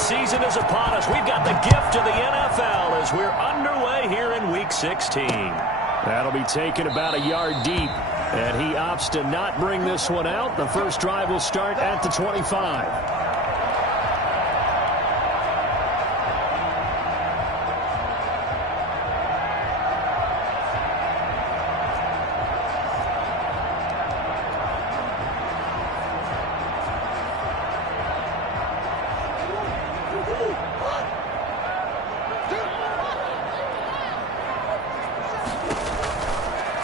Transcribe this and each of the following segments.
season is upon us. We've got the gift of the NFL as we're underway here in Week 16. That'll be taken about a yard deep, and he opts to not bring this one out. The first drive will start at the 25.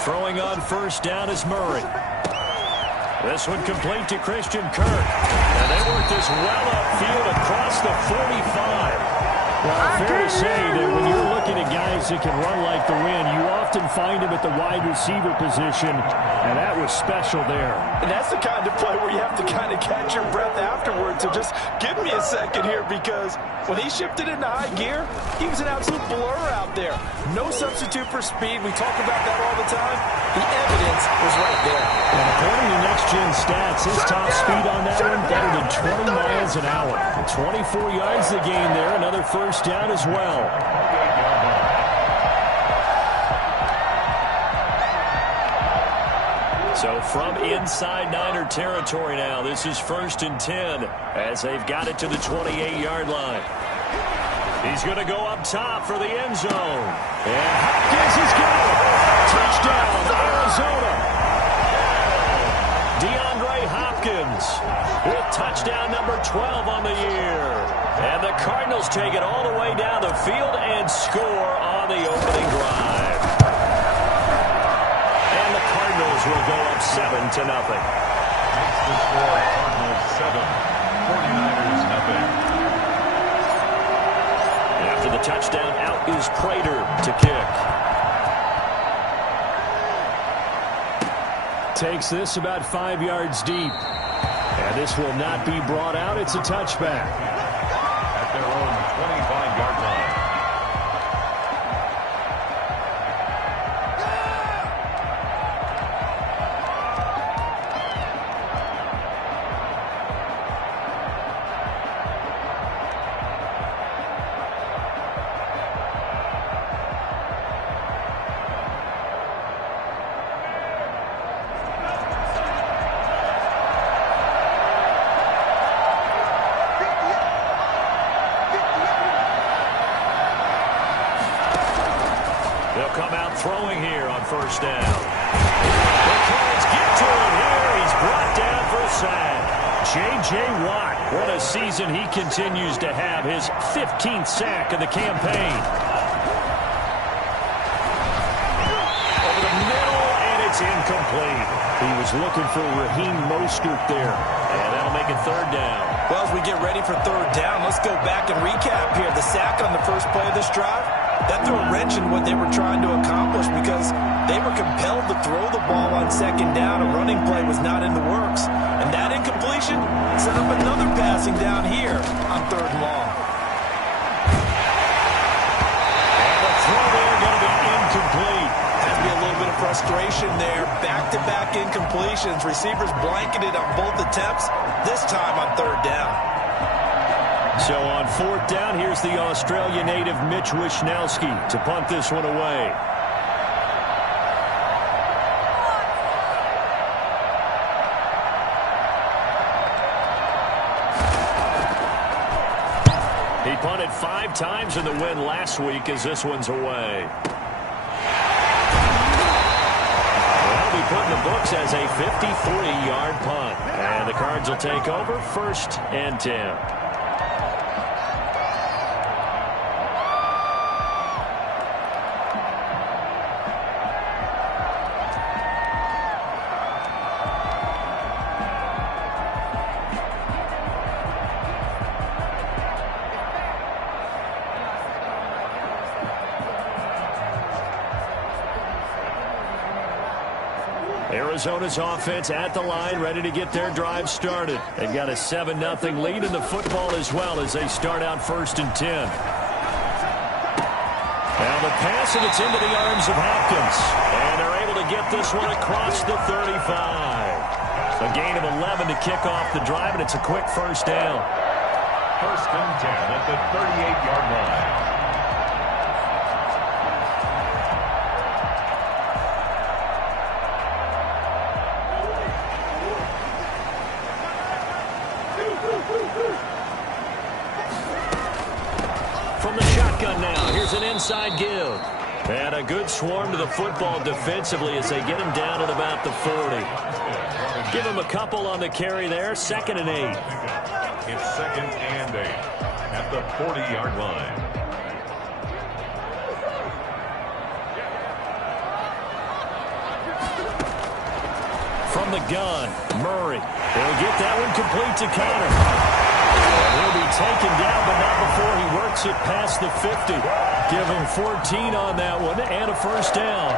Throwing on first down is Murray. This one complete to Christian Kirk. And they work this well upfield across the 45. Well, fair to say that when you're looking at guys that can run like the wind, you often find them at the wide receiver position, and that was special there. And that's the kind of play where you have to kind of catch your breath afterwards. So just give me a second here, because when he shifted into high gear, he was an absolute blur out there. No substitute for speed. We talk about that all the time. The evidence was right there. And according to Next Gen Stats, his top speed on that one better than 20 miles an hour. 24 yards the gain there, another first down as well. So from inside Niner territory now, this is 1st and 10 as they've got it to the 28-yard line. He's going to go up top for the end zone. And Hopkins has got it. Touchdown, Arizona. DeAndre Hopkins with touchdown number 12 on the year. And the Cardinals take it all the way down the field and score on the opening drive. And the Cardinals will go up 7-0. That's the score. Cardinals 7, 49ers nothing. After the touchdown, out is Prater to kick. Takes this about 5 yards deep. And this will not be brought out. It's a touchback. At their own 25-yard line. Throwing here on first down. The Cards get to him here. He's brought down for a sack. J.J. Watt, what a season he continues to have. His 15th sack of the campaign. Over the middle, and it's incomplete. He was looking for Raheem Mostert there. And that'll make it 3rd down. Well, as we get ready for 3rd down, let's go back and recap here. The sack on the first play of this drive, that threw a wrench in what they were trying to accomplish because they were compelled to throw the ball on 2nd down. A running play was not in the works. And that incompletion set up another passing down here on 3rd and long. And the throw there going to be incomplete. Has to be a little bit of frustration there. Back-to-back incompletions. Receivers blanketed on both attempts, this time on 3rd down. So on 4th down, here's the Australia native Mitch Wishnowsky to punt this one away. He punted 5 times in the win last week as this one's away. Well, we put in the books as a 53-yard punt. And the Cards will take over 1st and 10. Arizona's offense at the line, ready to get their drive started. They've got a 7-0 lead in the football as well as they start out 1st and 10. Now the pass, and it's into the arms of Hopkins. And they're able to get this one across the 35. A gain of 11 to kick off the drive, and it's a quick 1st down. First and 10 at the 38-yard line. From the shotgun now, here's an inside give. And a good swarm to the football defensively as they get him down at about the 40. Give him a couple on the carry there, 2nd and 8. It's 2nd and 8 at the 40-yard line. From the gun, Murray. He'll get that one complete to Connor. And he'll be taken down, but not before he works it past the 50. Give him 14 on that one and a first down.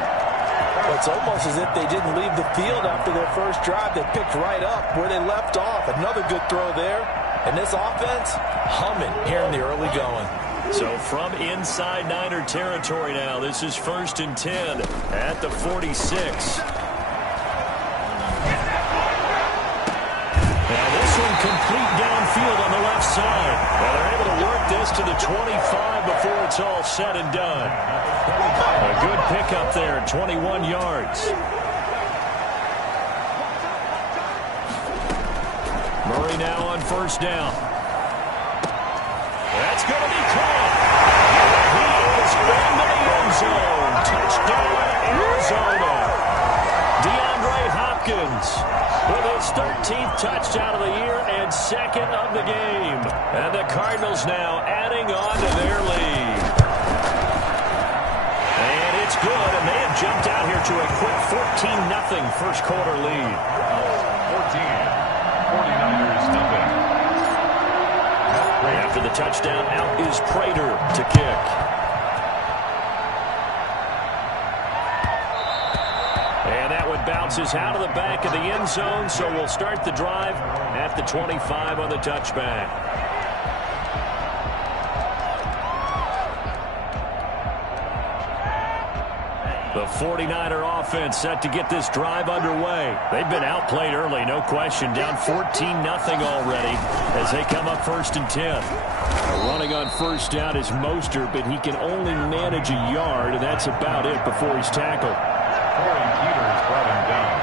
It's almost as if they didn't leave the field after their first drive. They picked right up where they left off. Another good throw there. And this offense, humming here in the early going. So from inside Niner territory now, this is 1st and 10 at the 46. And this one complete downfield on the left side. Well, they're able to work this to the 25 before it's all said and done. A good pickup there, 21 yards. Murray now on first down. That's going to be caught. He is into the end zone. Touchdown, Arizona. DeAndre Hopkins with his 13th touchdown of the year and 2nd of the game. And the Cardinals now adding on to their lead. And it's good, and they have jumped out here to a quick 14-0 first quarter lead. 49ers nothing. After the touchdown, out is Prater to kick. And that one bounces out of the back of the end zone, so we'll start the drive at the 25 on the touchback. The 49er offense set to get this drive underway. They've been outplayed early, no question. Down 14-0 already as they come up 1st and 10. Running on first down is Mostert, but he can only manage a yard, and that's about it before he's tackled. Corey Peters brought him down.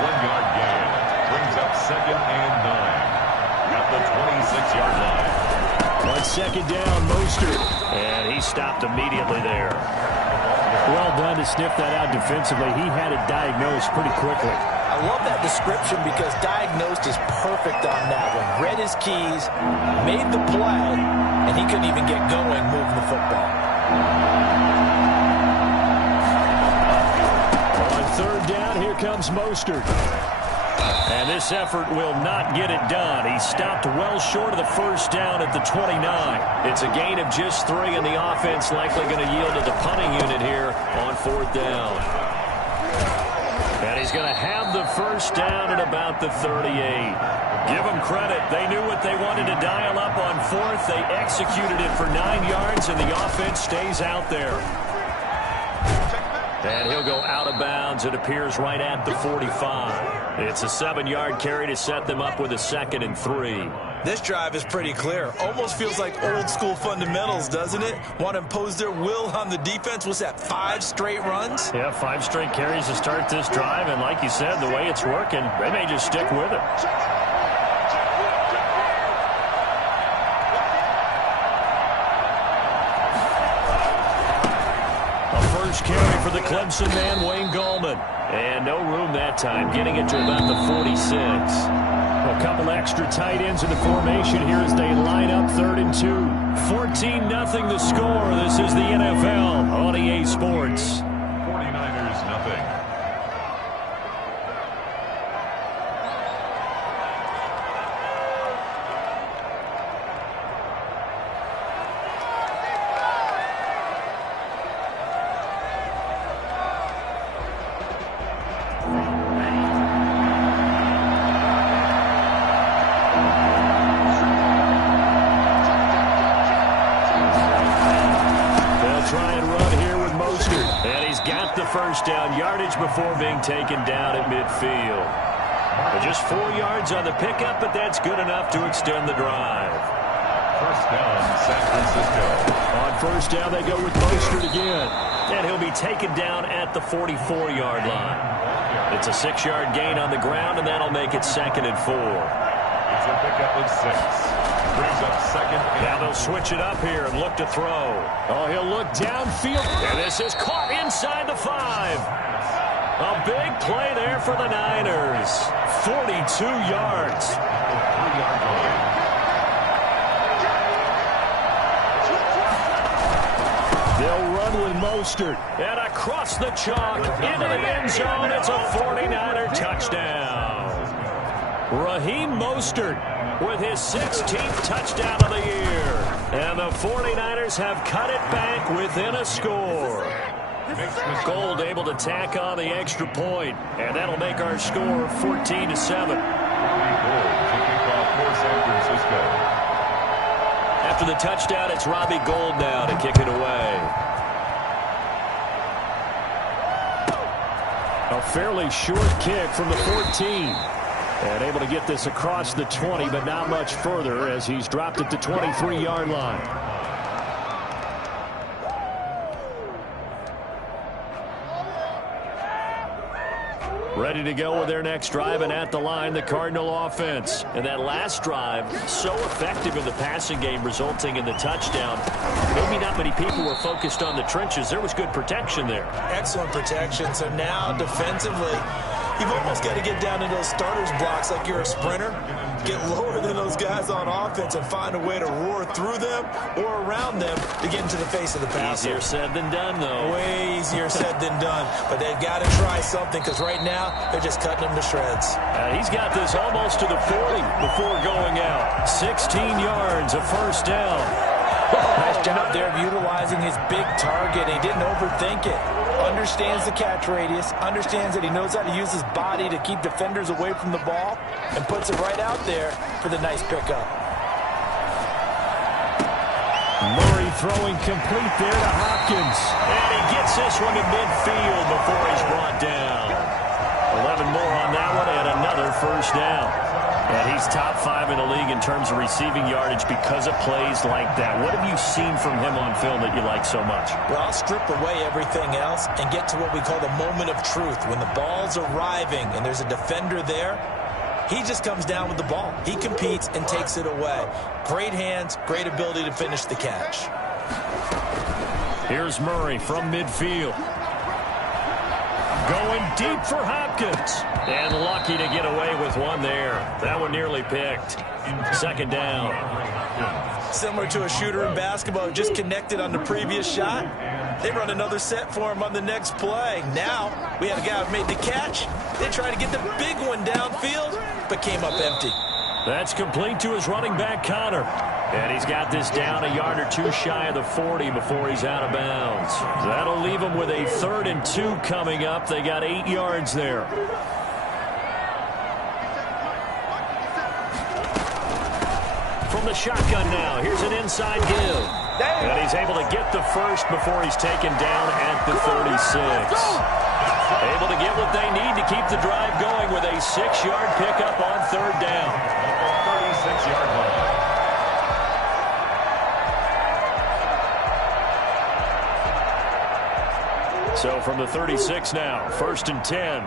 1-yard gain. Brings up 2nd and 9 at the 26-yard line. On 2nd down, Mostert. And he stopped immediately there. Well done to sniff that out defensively. He had it diagnosed pretty quickly. I love that description because diagnosed is perfect on that one. Read his keys, made the play, and he couldn't even get going moving the football. On 3rd down, here comes Mostert. And this effort will not get it done. He stopped well short of the first down at the 29. It's a gain of just 3, and the offense likely going to yield to the punting unit here on 4th down. And he's going to have the first down at about the 38. Give them credit. They knew what they wanted to dial up on 4th. They executed it for 9 yards, and the offense stays out there. And he'll go out of bounds. It appears right at the 45. It's a 7-yard carry to set them up with a 2nd and 3. This drive is pretty clear. Almost feels like old school fundamentals, doesn't it? Want to impose their will on the defense. Was that 5 straight runs? Yeah, 5 straight carries to start this drive. And like you said, the way it's working, they may just stick with it. Carry for the Clemson man, Wayne Gallman. And no room that time, getting it to about the 46. A couple extra tight ends in the formation here as they line up 3rd and 2. 14-0 the score. This is the NFL on EA Sports. 49ers nothing. First down, yardage before being taken down at midfield. But just 4 yards on the pickup, but that's good enough to extend the drive. First down, San Francisco. On first down, they go with Mostert again. And he'll be taken down at the 44-yard line. It's a 6-yard gain on the ground, and that'll make it 2nd and 4. It's a pickup of 6. Brings up 2nd. Now they'll switch it up here and look to throw. Oh, he'll look downfield. And this is caught inside the 5. A big play there for the Niners. 42 yards. 3-yard line. They'll run with Mostert. And across the chalk into the end zone. It's a 49er touchdown. Raheem Mostert with his 16th touchdown of the year. And the 49ers have cut it back within a score. Gold able to tack on the extra point. And that'll make our score 14-7. Gold to kick off for San Francisco. After the touchdown, it's Robbie Gould now to kick it away. A fairly short kick from the 14. And able to get this across the 20, but not much further as he's dropped at the 23-yard line. Ready to go with their next drive, and at the line, the Cardinal offense. And that last drive, so effective in the passing game, resulting in the touchdown. Maybe not many people were focused on the trenches. There was good protection there. Excellent protection. So now, defensively, you've almost got to get down to those starters blocks like you're a sprinter. Get lower than those guys on offense and find a way to roar through them or around them to get into the face of the passer. Easier said than done, though. Way easier said than done. But they've got to try something because right now they're just cutting them to shreds. He's got this almost to the 40 before going out. 16 yards, a first down. Nice job there of utilizing his big target. He didn't overthink it. Understands the catch radius, understands that he knows how to use his body to keep defenders away from the ball, and puts it right out there for the nice pickup. Murray throwing complete there to Hopkins. And he gets this one to midfield before he's brought down. 11 more on that one and another first down. And he's top 5 in the league in terms of receiving yardage because of plays like that. What have you seen from him on film that you like so much? Well, I'll strip away everything else and get to what we call the moment of truth. When the ball's arriving and there's a defender there, he just comes down with the ball. He competes and takes it away. Great hands, great ability to finish the catch. Here's Murray from midfield. Going deep for Hopkins. And lucky to get away with one there. That one nearly picked. Second down. Similar to a shooter in basketball, just connected on the previous shot. They run another set for him on the next play. Now, we had a guy who made the catch. They tried to get the big one downfield, but came up empty. That's complete to his running back, Connor. And he's got this down a yard or two shy of the 40 before he's out of bounds. That'll leave him with a 3rd and 2 coming up. They got 8 yards there. From the shotgun now, here's an inside give. And he's able to get the first before he's taken down at the 36. Able to get what they need to keep the drive going with a 6-yard pickup on 3rd down. 36-yard line. So from the 36 now, 1st and 10.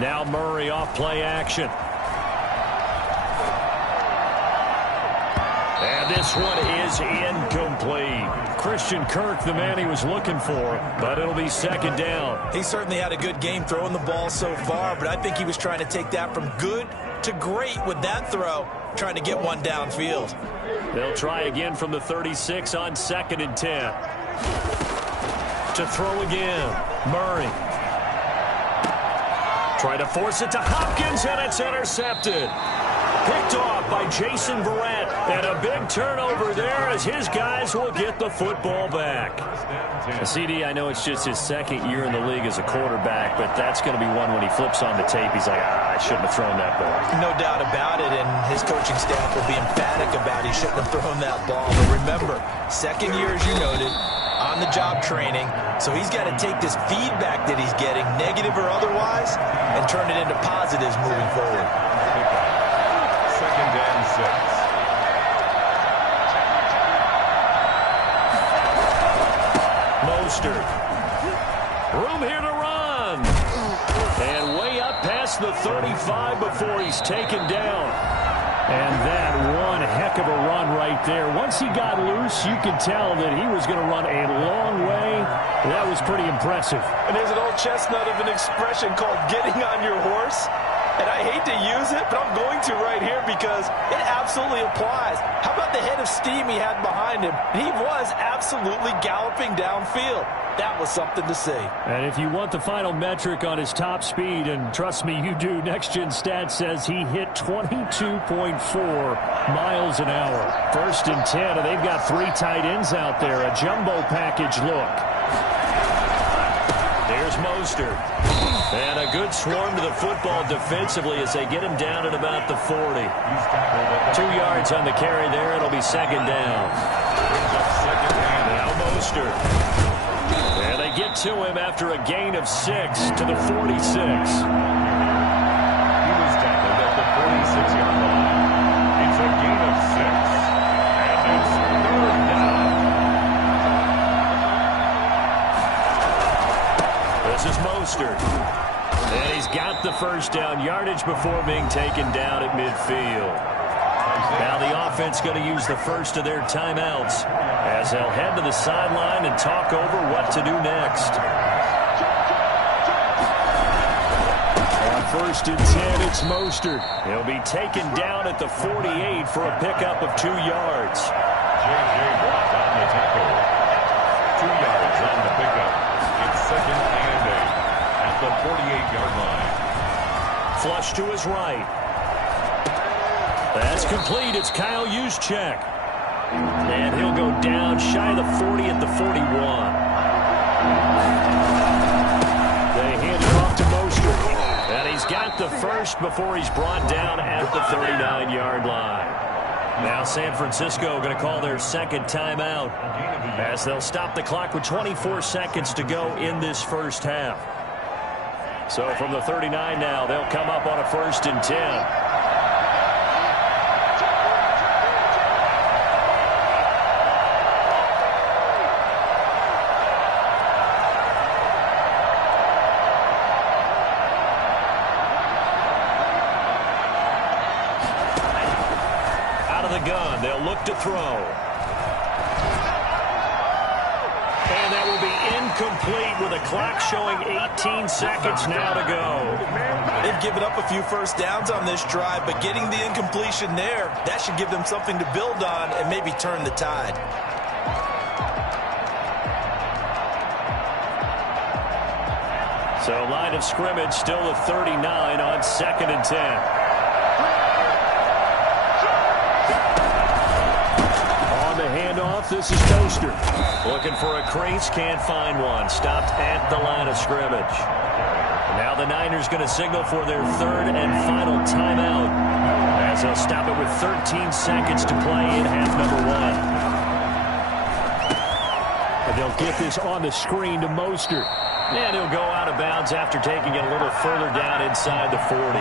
Now Murray off play action. And this one is incomplete. Christian Kirk, the man he was looking for, but it'll be 2nd down. He certainly had a good game throwing the ball so far, but I think he was trying to take that from good to great with that throw, trying to get one downfield. They'll try again from the 36 on 2nd and 10. To throw again, Murray. Try to force it to Hopkins, and it's intercepted. Picked off by Jason Verrett, and a big turnover there as his guys will get the football back. CD, I know it's just his 2nd year in the league as a quarterback, but that's going to be one when he flips on the tape, he's like, I shouldn't have thrown that ball. No doubt about it, and his coaching staff will be emphatic about he shouldn't have thrown that ball. But remember, 2nd year, as you noted, on the job training, so he's got to take this feedback that he's getting, negative or otherwise, and turn it into positives moving forward. Second and 6. Mostert. Room here to run. And way up past the 35 before he's taken down. And that one heck of a run right there. Once he got loose, you could tell that he was going to run a long way. That was pretty impressive. And there's an old chestnut of an expression called getting on your horse. And I hate to use it, but I'm going to right here because it absolutely applies. How about the head of steam he had behind him? He was absolutely galloping downfield. That was something to see. And if you want the final metric on his top speed, and trust me, you do, Next Gen Stats says he hit 22.4 miles an hour. 1st and 10, and they've got 3 tight ends out there. A jumbo package look. There's Mostert. And a good swarm to the football defensively as they get him down at about the 40. 2 yards on the carry there. It'll be 2nd down. Now Mostert. And they get to him after a gain of 6 to the 46. He was tackled at the 46-yard line. It's a gain of 6. And it's 3rd down. This is Mostert. And he's got the 1st down yardage before being taken down at midfield. Now the offense going to use the first of their timeouts as they'll head to the sideline and talk over what to do next. On 1st and 10, it's Mostert. He'll be taken down at the 48 for a pickup of 2 yards. J.J. Watt on the tackle. 2 yards on the pickup. It's 2nd and 8 at the 48-yard line. Flush to his right. That's complete. It's Kyle Juszczyk. And he'll go down shy of the 40 at the 41. They hand it off to Mostert. And he's got the 1st before he's brought down at the 39-yard line. Now San Francisco going to call their 2nd timeout as they'll stop the clock with 24 seconds to go in this 1st half. So from the 39 now, they'll come up on a 1st and 10. Gun. They'll look to throw. And that will be incomplete with a clock showing 18 seconds now to go. They've given up a few 1st downs on this drive, but getting the incompletion there, that should give them something to build on and maybe turn the tide. So line of scrimmage still the 39 on 2nd and 10. Handoff, this is Mostert. Looking for a crease, can't find one. Stopped at the line of scrimmage. Now the Niners going to signal for their 3rd and final timeout as they'll stop it with 13 seconds to play in half number 1. And they'll get this on the screen to Mostert. And he'll go out of bounds after taking it a little further down inside the 40. 3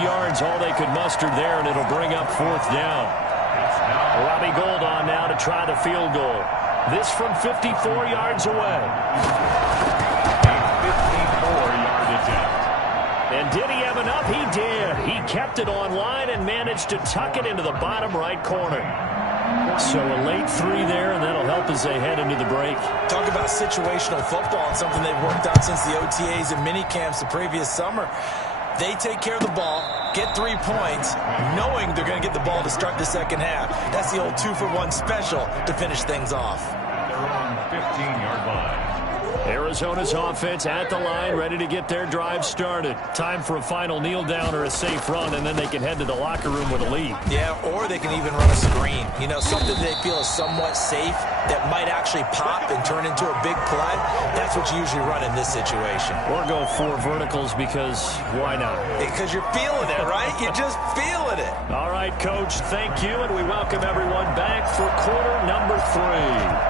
yards, all they could muster there, and it'll bring up 4th down. Robbie Gould on now to try the field goal. This from 54 yards away. A 54-yard attempt. And did he have enough? He did. He kept it on line and managed to tuck it into the bottom right corner. So a late 3 there, and that'll help as they head into the break. Talk about situational football and something they've worked on since the OTAs and mini camps the previous summer. They take care of the ball, get 3 points, knowing they're going to get the ball to start the 2nd half. That's the old 2-for-1 special to finish things off. Their own 15-yard line. Arizona's offense at the line, ready to get their drive started. Time for a final kneel down or a safe run, and then they can head to the locker room with a lead. Yeah, or they can even run a screen. You know, something they feel is somewhat safe that might actually pop and turn into a big play. That's what you usually run in this situation. Or go 4 verticals because why not? Because you're feeling it, right? You're just feeling it. All right, Coach, thank you, and we welcome everyone back for quarter number 3.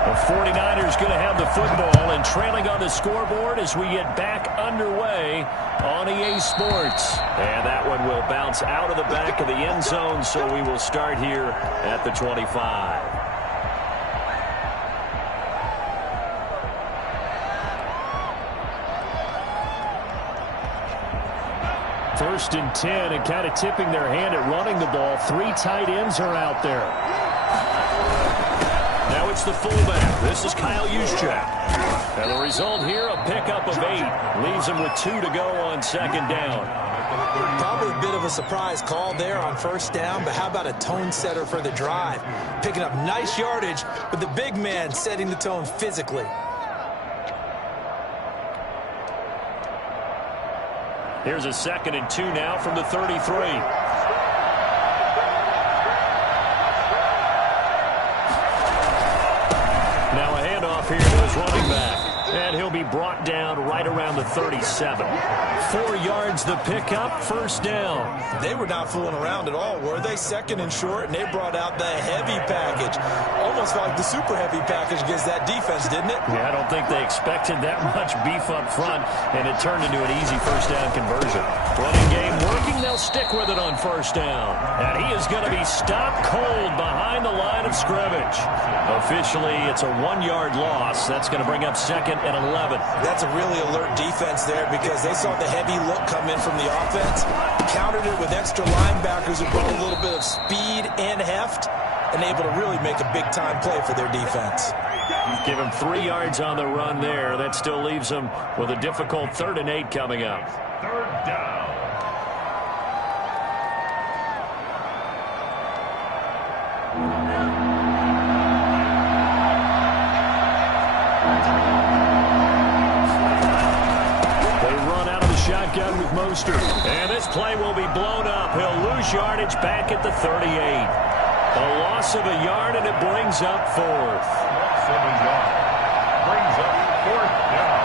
The 49ers going to have the football and trailing on the scoreboard as we get back underway on EA Sports. And that one will bounce out of the back of the end zone, so we will start here at the 25. First and 10, and kind of tipping their hand at running the ball. 3 tight ends are out there. Now it's the fullback. This is Kyle Juszczyk. And the result here, a pickup of 8. Leaves him with 2 to go on second down. Probably a bit of a surprise call there on first down, but how about a tone setter for the drive? Picking up nice yardage, but the big man setting the tone physically. Here's a 2nd and 2 now from the 33. Now a handoff here to his running back. And he'll be brought down right around the 37. 4 yards the pickup, first down. They were not fooling around at all, were they? 2nd and short, and they brought out the heavy package. Almost like the super heavy package against that defense, didn't it? Yeah, I don't think they expected that much beef up front, and it turned into an easy first down conversion. Running game working, they'll stick with it on first down. And he is going to be stopped cold behind the line of scrimmage. Officially, it's a 1-yard loss. That's going to bring up 2nd and 11. That's a really alert defense there because they saw the heavy look come in from the offense, countered it with extra linebackers who brought a little bit of speed and heft, and able to really make a big-time play for their defense. Give him 3 yards on the run there. That still leaves him with a difficult 3rd and 8 coming up. 3rd down. Shotgun with Mostert. And this play will be blown up. He'll lose yardage back at the 38. A loss of a yard, and it brings up 4th. Loss of a yard. Brings up 4th down.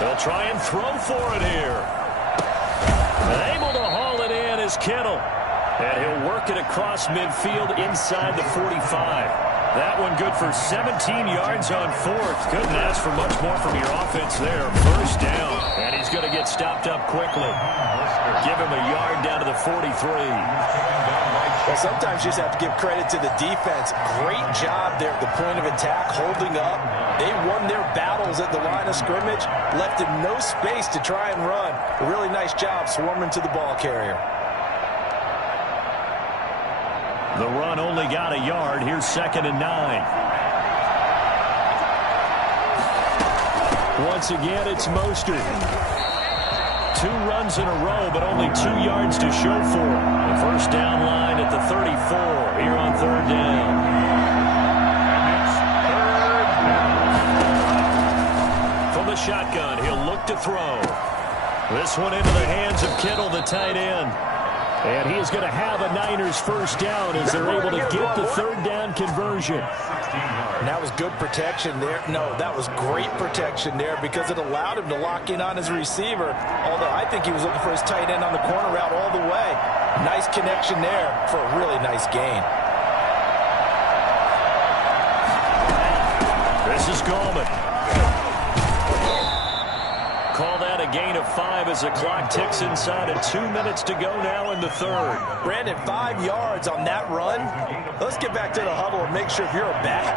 They'll try and throw for it here. And able to haul it in is Kittle. And he'll work it across midfield inside the 45. That one good for 17 yards on 4th. Couldn't ask for much more from your offense there. First down. And he's going to get stopped up quickly. Give him a yard down to the 43. Well, sometimes you just have to give credit to the defense. Great job there at the point of attack, holding up. They won their battles at the line of scrimmage, left him no space to try and run. A really nice job swarming to the ball carrier. The run only got a yard. Here's 2nd and 9. Once again, it's Mostert. 2 runs in a row, but only 2 yards to show for it. The first down line at the 34 here on 3rd down. And it's 3rd down. From the shotgun, he'll look to throw. This one into the hands of Kittle, the tight end. And he is going to have a Niners first down as they're able to get the 3rd down conversion. And that was good protection there. No, that was great protection there because it allowed him to lock in on his receiver. Although I think he was looking for his tight end on the corner route all the way. Nice connection there for a really nice gain. This is Gallman. Call that a gain of 5 as the clock ticks inside of 2 minutes to go now in the 3rd. Brandon, 5 yards on that run. Let's get back to the huddle and make sure if you're a back,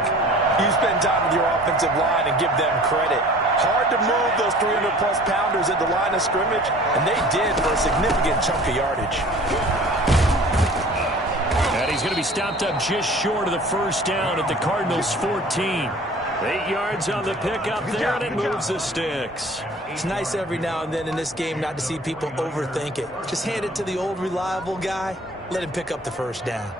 you spend time with your offensive line and give them credit. Hard to move those 300-plus pounders at the line of scrimmage, and they did for a significant chunk of yardage. And he's going to be stopped up just short of the first down at the Cardinals' 14. 8 yards on the pickup there, and it moves the sticks. It's nice every now and then in this game not to see people overthink it. Just hand it to the old reliable guy. Let him pick up the first down.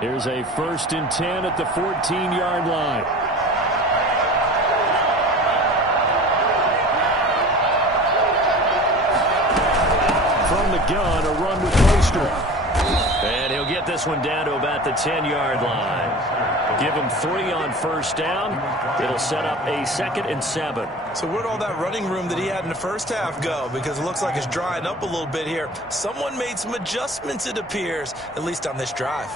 Here's a 1st and 10 at the 14-yard line. From the gun, a run with Mostert. And he'll get this one down to about the 10-yard line. Give him 3 on 1st down. It'll set up a 2nd and 7. So where'd all that running room that he had in the first half go? Because it looks like it's drying up a little bit here. Someone made some adjustments, it appears, at least on this drive.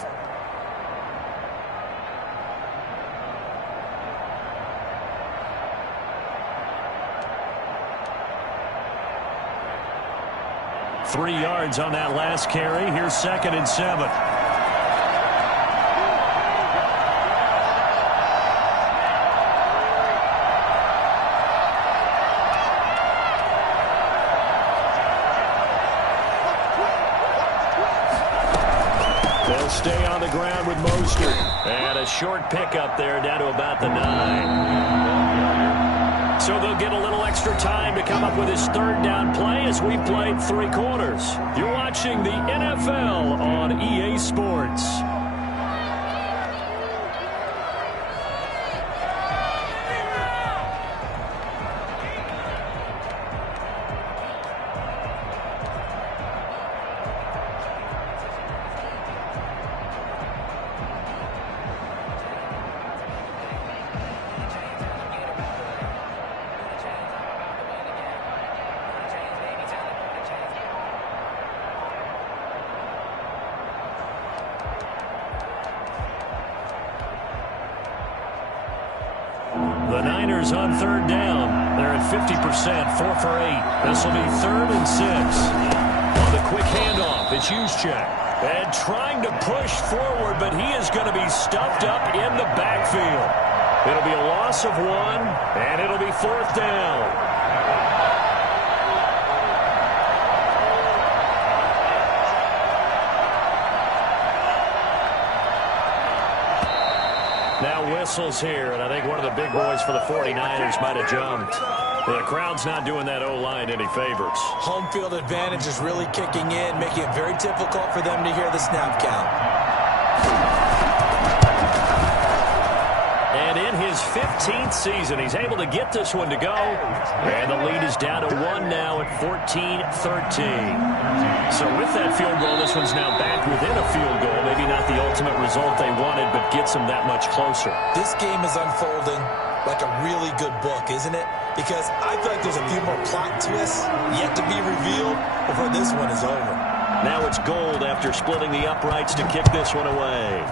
Three yards on that last carry. Here's 2nd and 7. They'll stay on the ground with Mostert. And a short pickup there down to about the 9. So they'll get a little extra time to come up with his 3rd down play as we played 3 quarters. You're watching the NFL on EA Sports. The Niners on 3rd down. They're at 50%, 4 for 8. This will be 3rd and 6. On the quick handoff, it's Juszczyk. And trying to push forward, but he is going to be stuffed up in the backfield. It'll be a loss of 1, and it'll be 4th down. Now whistles here, and I think one of the big boys for the 49ers might have jumped. The crowd's not doing that O-line any favors. Home field advantage is really kicking in, making it very difficult for them to hear the snap count. And in his 15th season, he's able to get this one to go. And the lead is down to 1 now at 14-13. So with that field goal, this one's now back within a field goal. Maybe not the ultimate result they wanted, but gets them that much closer. This game is unfolding like a really good book, isn't it? Because I feel like there's a few more plot twists yet to be revealed before this one is over. Now it's Gold after splitting the uprights to kick this one away.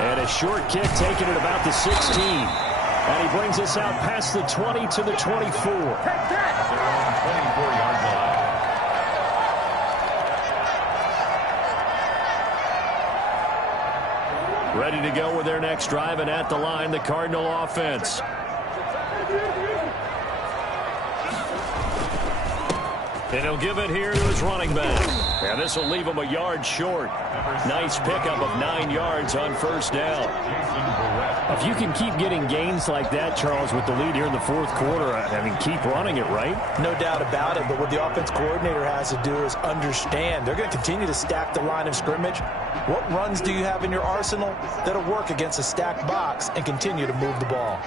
And a short kick taken at about the 16. And he brings us out past the 20 to the 24. Take that! 24-yard line. Ready to go with their next drive, and at the line, the Cardinal offense. And he'll give it here to his running back. And this will leave him a yard short. Nice pickup of 9 yards on 1st down. If you can keep getting gains like that, Charles, with the lead here in the 4th quarter, I mean, keep running it, right? No doubt about it, but what the offense coordinator has to do is understand they're going to continue to stack the line of scrimmage. What runs do you have in your arsenal that'll work against a stacked box and continue to move the ball?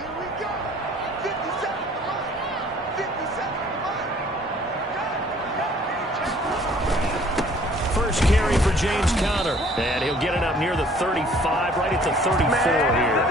First carry for James Conner. And he'll get it up near the 35, right at the 34 here.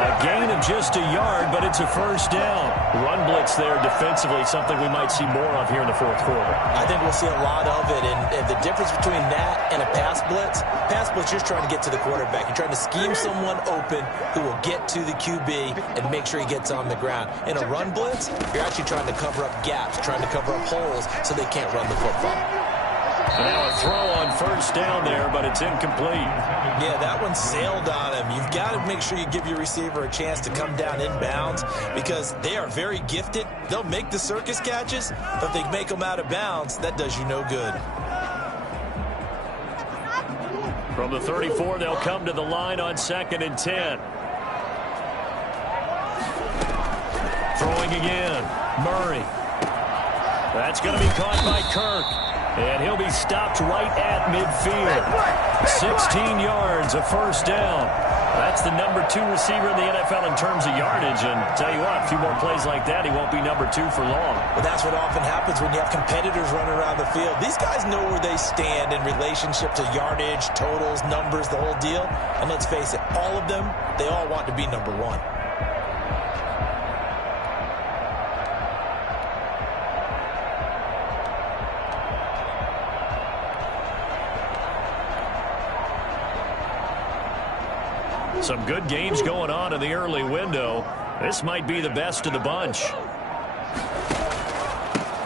A gain of just a yard, but it's a 1st down. Run blitz there defensively, something we might see more of here in the 4th quarter. I think we'll see a lot of it, and the difference between that and a pass blitz, you're just trying to get to the quarterback. You're trying to scheme someone open who will get to the QB and make sure he gets on the ground. In a run blitz, you're actually trying to cover up gaps, trying to cover up holes so they can't run the football. And now a throw on first down there, but it's incomplete. Yeah, that one sailed on him. You've got to make sure you give your receiver a chance to come down inbounds because they are very gifted. They'll make the circus catches, but if they make them out of bounds, that does you no good. From the 34, they'll come to the line on 2nd and 10. Throwing again. Murray. That's going to be caught by Kirk. And he'll be stopped right at midfield. 16 yards, a first down. That's the number 2 receiver in the NFL in terms of yardage. And tell you what, a few more plays like that, he won't be number 2 for long. But that's what often happens when you have competitors running around the field. These guys know where they stand in relationship to yardage, totals, numbers, the whole deal. And let's face it, all of them, they all want to be number 1. Some good games going on in the early window. This might be the best of the bunch.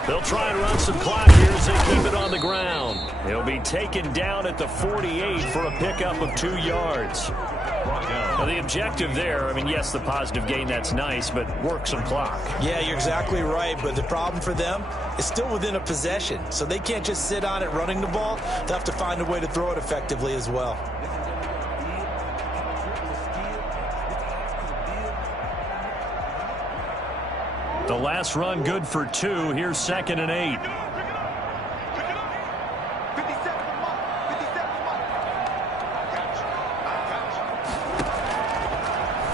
They'll try and run some clock here as they keep it on the ground. He'll be taken down at the 48 for a pickup of 2 yards. Now, the objective there, I mean, yes, the positive gain, that's nice, but work some clock. Yeah, you're exactly right, but the problem for them is still within a possession, so they can't just sit on it running the ball. They'll have to find a way to throw it effectively as well. The last run good for 2. Here's 2nd and 8.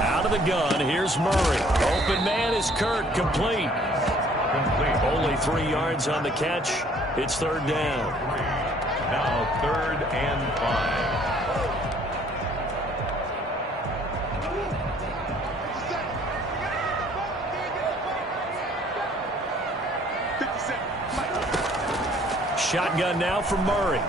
Out of the gun, here's Murray. Open man is Kirk, complete. Only 3 yards on the catch. It's 3rd down. Now 3rd and 5. Shotgun now from Murray.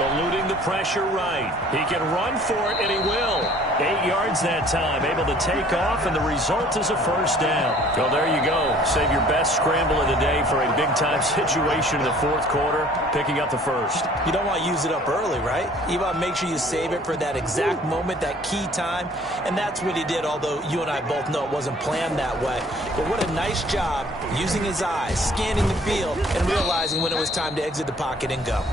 Eluding the pressure right. He can run for it, and he will. 8 yards that time. Able to take off, and the result is a first down. Well, there you go. Save your best scramble of the day for a big-time situation in the 4th quarter, picking up the first. You don't want to use it up early, right? You want to make sure you save it for that exact moment, that key time, and that's what he did, although you and I both know it wasn't planned that way. But what a nice job using his eyes, scanning the field, and realizing when it was time to exit the pocket and go.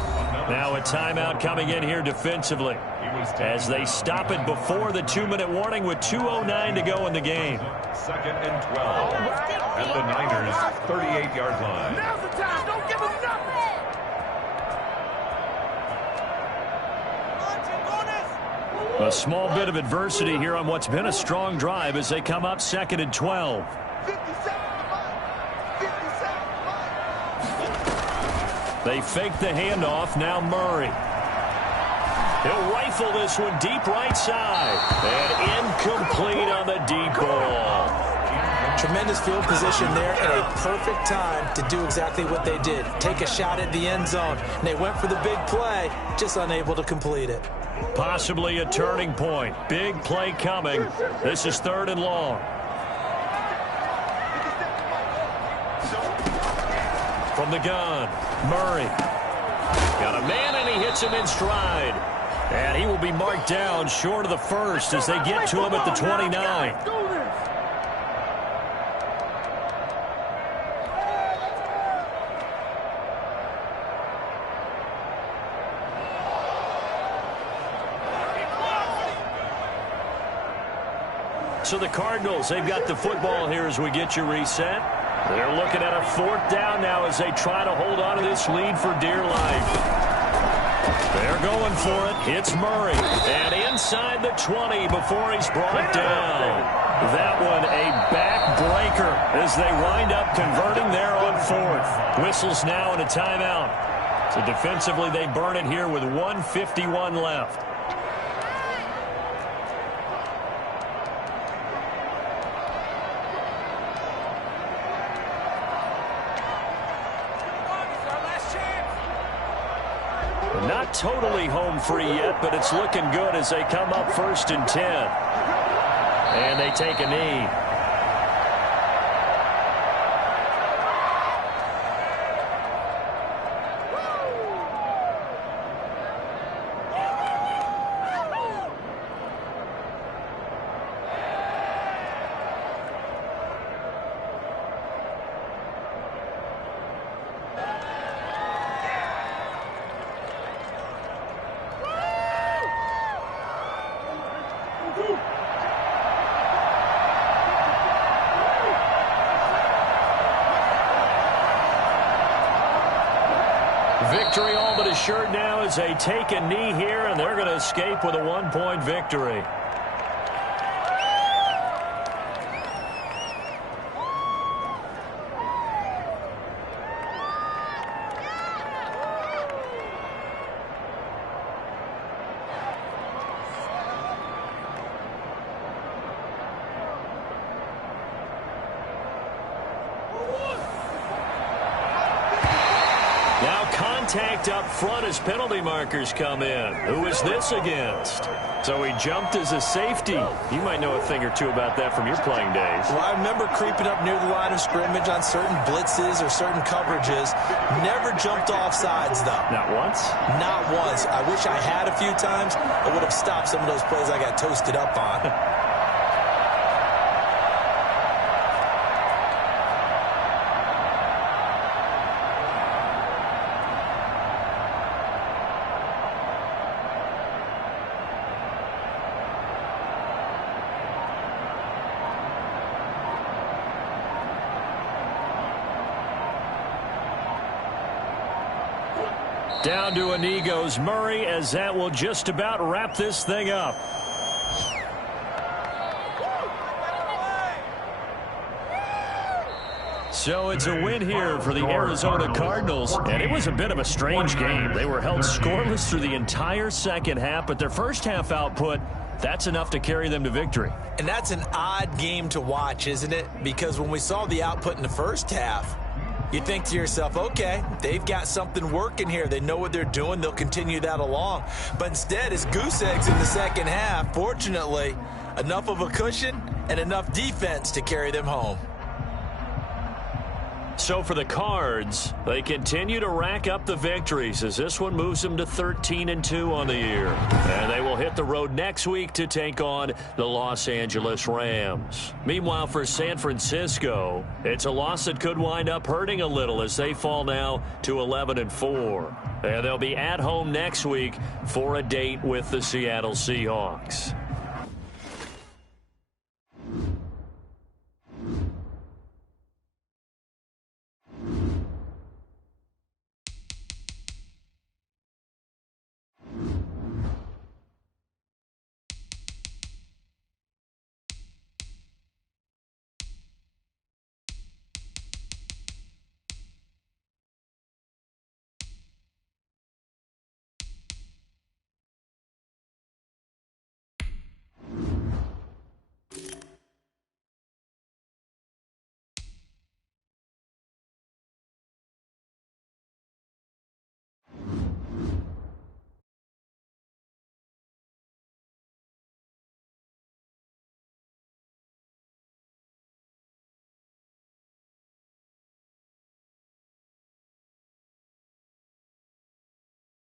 Now a timeout coming in here defensively as they stop it before the 2-minute warning with 2:09 to go in the game. 2nd and 12 at the Niners' 38-yard line. Now's the time. Don't give them nothing. A small bit of adversity here on what's been a strong drive as they come up 2nd and 12. They fake the handoff. Now Murray. He'll rifle this one deep right side. And incomplete on the deep ball. Tremendous field position there and a perfect time to do exactly what they did. Take a shot at the end zone. And they went for the big play, just unable to complete it. Possibly a turning point. Big play coming. This is 3rd and long. From the gun, Murray. Got a man, and he hits him in stride. And he will be marked down short of the first as they get to him at the 29. So the Cardinals, they've got the football here as we get you reset. They're looking at a 4th down now as they try to hold on to this lead for dear life. They're going for it. It's Murray. And inside the 20 before he's brought down. That one a backbreaker as they wind up converting there on 4th. Whistles now and a timeout. So defensively they burn it here with 1:51 left. Not totally home free yet, but it's looking good as they come up 1st and 10. And they take a knee. Victory all but assured now as they take a knee here, and they're going to escape with a 1-point victory. Contact up front as penalty markers come in. Who is this against? So he jumped as a safety. You might know a thing or two about that from your playing days. Well, I remember creeping up near the line of scrimmage on certain blitzes or certain coverages. Never jumped off sides, though. Not once? Not once. I wish I had a few times. I would have stopped some of those plays I got toasted up on. Down to a knee goes Murray, as that will just about wrap this thing up. So it's a win here for the Arizona Cardinals, and it was a bit of a strange game. They were held scoreless through the entire second half, but their first half output, that's enough to carry them to victory. And that's an odd game to watch, isn't it? Because when we saw the output in the first half, you think to yourself, okay, they've got something working here. They know what they're doing. They'll continue that along. But instead, it's goose eggs in the second half. Fortunately, enough of a cushion and enough defense to carry them home. So for the Cards, they continue to rack up the victories as this one moves them to 13-2 on the year. And they will hit the road next week to take on the Los Angeles Rams. Meanwhile, for San Francisco, it's a loss that could wind up hurting a little as they fall now to 11-4. And they'll be at home next week for a date with the Seattle Seahawks.